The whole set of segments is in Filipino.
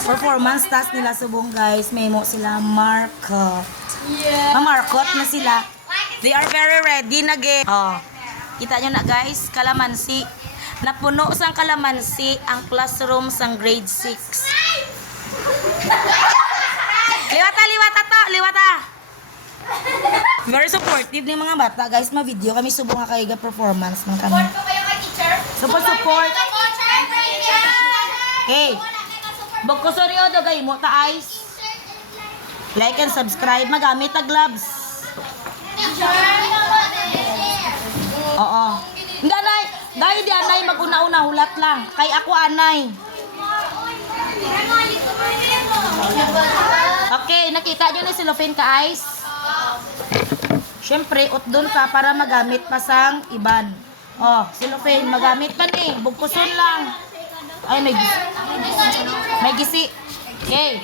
Performance task nila subong guys. May mo sila markot. Markot na sila. They are very ready na game. Oh. Kita nyo na guys, kalamansi. Napuno sang kalamansi ang classroom sang grade 6. Liwata to, liwata. Very supportive ng mga bata guys. Ma-video kami subong nga kay performance ng kami. Support ko kayo kay teacher. Support. Okay. Bog ko sorry o dagay mo ta eyes. Like and subscribe. Magamit tag gloves. Oo. Hindi anay. Dahil di anay mag-una-una hulat lang. Kay ako anay. Okay, nakita nyo na si Lupin ka eyes. Siyempre, utdon ka para magamit pa sang iban. Oh, si Lupin, magamit pa ni. Bugkuson lang. Ay, may gisi. Okay.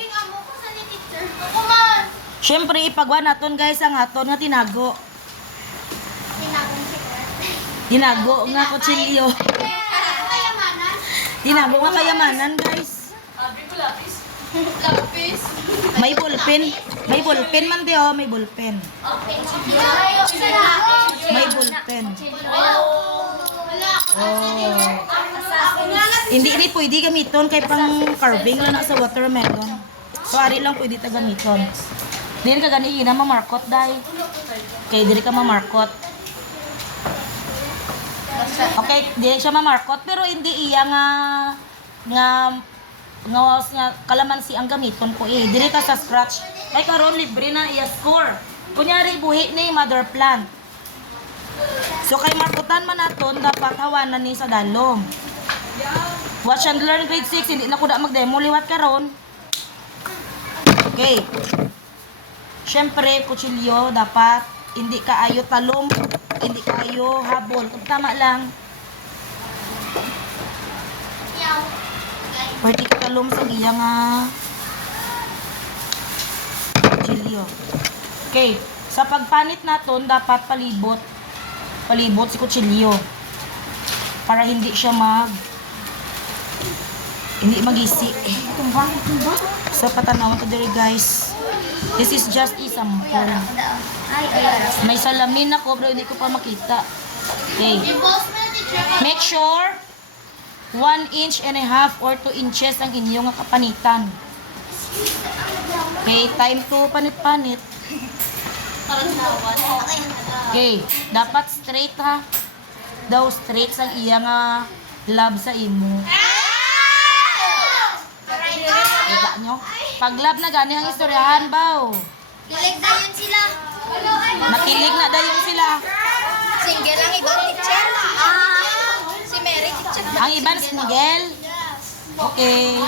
Siyempre, ipagwa naton guys ang aton nga tinago. Tinago nga kutsilyo. Tinago nga kayamanan guys. Lapis. May ballpen. May ballpen man di oh, may ballpen. May ballpen. Oh. Hindi pwede gamiton kay pang carving lang na sa watermelon. So ari lang pwede ta gamiton. Dili ka gani ina mamarkot dai. Kay dili ka mamarkot. Okay, dili siya mamarkot pero hindi iya nga kalamansi ang gamiton ko eh. Dili ta sa scratch. Kay karon libre na iya score. Kunyari buhi ni mother plant. So kay markutan man naton dapat hawanan ni sa dalom. Watch and learn grade 6, hindi na ko da mag-demo liwat karon. Okay. Syempre kutsilyo dapat hindi kaayo talom, hindi kaayo habol. Kung tama lang. Pwede ka talom sa iya nga kutsilyo. Okay. Sa pagpanit naton dapat palibot si kutsilyo para hindi siya hindi magisi. So patanawan to diri guys. This is just a sample. May salamin ako pero hindi ko pa makita. Okay. Make sure 1.5 inches or 2 inches ang inyong kapanitan. Okay, time to panit-panit. Okay, dapat straight ha. Daw straight sang iya nga lab sa imo. Ika nyo. Pag lab na gani ang istoryahan baw. Kilig na yun sila. Nakilig na dayon sila. Single ang ibang teacher. Si Mary teacher. Ang iban single. Okay.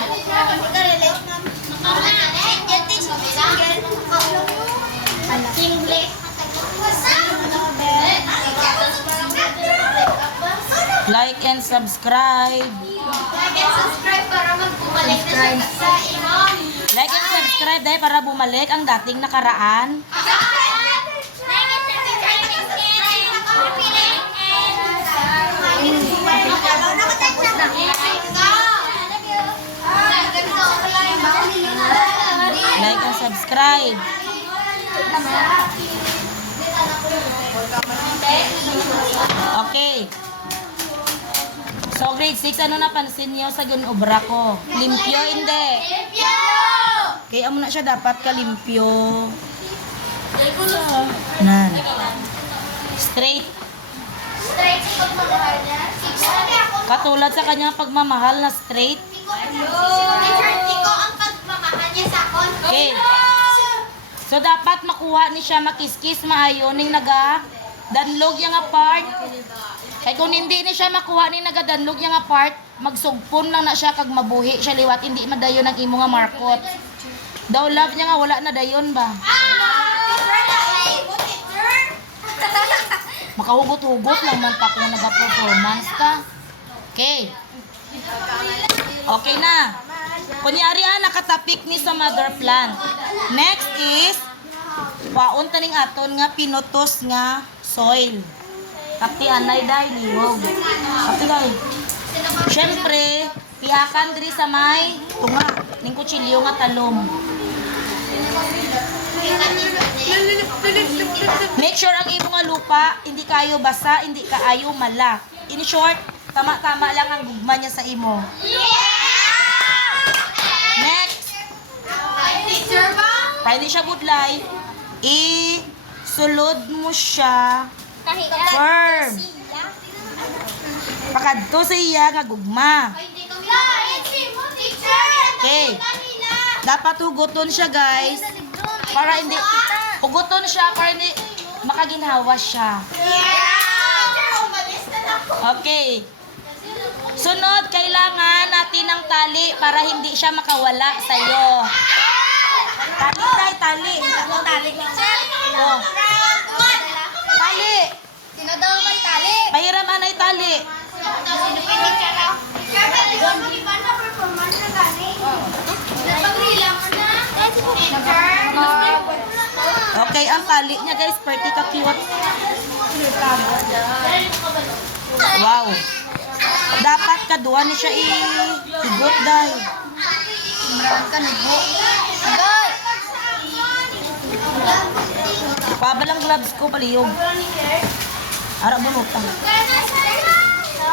Like and subscribe. Like and subscribe para magbumalik na siya sa imong. Like and subscribe dahil para bumalik ang dating nakaraan. Like and subscribe. Okay. So grade 6, ano napansin niyo sa ginobra ko? Limpyo, hindi. Kaya mo na siya dapat kalimpyo. Nan. Straight. Katulad sa kanyang pagmamahal na straight. Okay. So dapat makuha ni siya makiskis maayo ning danlog yang apart. Kay kung hindi ni siya makuha ni nagadanlog yang apart, magsugpon lang na siya kag mabuhi siya liwat hindi madayon ang imo nga markot. Daw love niya nga wala na dayon ba? Makahugot-hugot lang man ta kung naga-performance ka. Okay. Okay na. Kunyari nakatapik ni sa mother plant. Next is paon taning aton nga pinutos nga soil. Kapti anay dai liwog. Kapti dai. Syempre, pihakan diri sa may tunga ning kutsilyo nga talom. Make sure ang imo nga lupa hindi kayo basa, hindi kaayo mala. In short, tama-tama lang ang gugma niya sa imo. Next, para hindi siya budlay, sulod mo siya firm. Pakadto sa iya nga gugma. Okay. Dapat huguton siya, guys. Para hindi huguton siya para hindi makaginhawa siya. Okay. Sunod, kailangan natin ng tali para hindi siya makawala sa iyo. Tali tayo, tali. Tali, teacher. Oh. Tali. Sino daw may tali? Pahiram anay tali. Okay, ang tali niya, guys, pretty ka-cute. Wow. Dapat kaduha ni siya igot dahil. Meron ka nubo. Pabalang gloves ko, paliyog. Ara bunutang.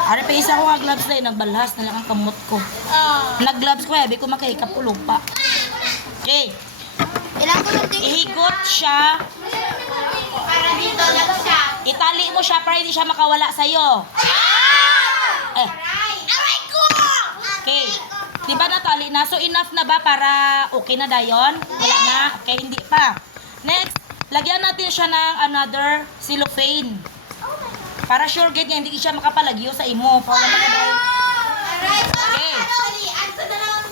Ara pa isa ko nga gloves na nagbalhas na lang ang kamot ko. Nag-gloves ko, yabi ko makahikap ulog pa. Okay. Ilang ko lang din. Ihigot siya. Para dito lang siya. Itali mo siya para hindi siya makawala sa'yo. Aray ko! Okay. Di ba natali na? So enough na ba para okay na dayon? Wala na? Okay, hindi pa. Next, lagyan natin siya ng another cellophane. Para sure get niya, hindi siya makapalagyo sa imo. Para makadayon. Okay.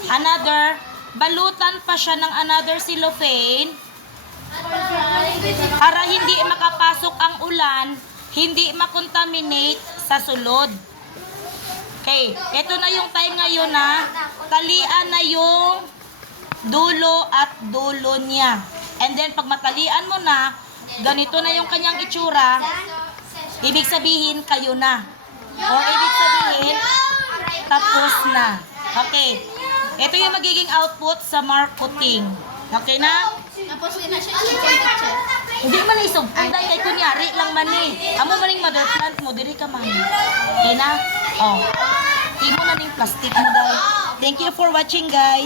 Another, balutan pa siya ng another cellophane para hindi makapasok ang ulan, hindi makontaminate sa sulod. Okay, ito na yung time ngayon na talian na yung dulo at dulo niya. And then pag matalian mo na, ganito na yung kanyang itsura, ibig sabihin kayo na. Or ibig sabihin, tapos na. Okay, ito yung magiging output sa marketing. Okay na? Tapos din na siya teacher. Hindi man isog. Dahil kay kunyari lang man eh. Amo maning mother plant mo, diri ka man. Okay na? Oh. Timo na ning plastic mo dahil. Thank you for watching, guys.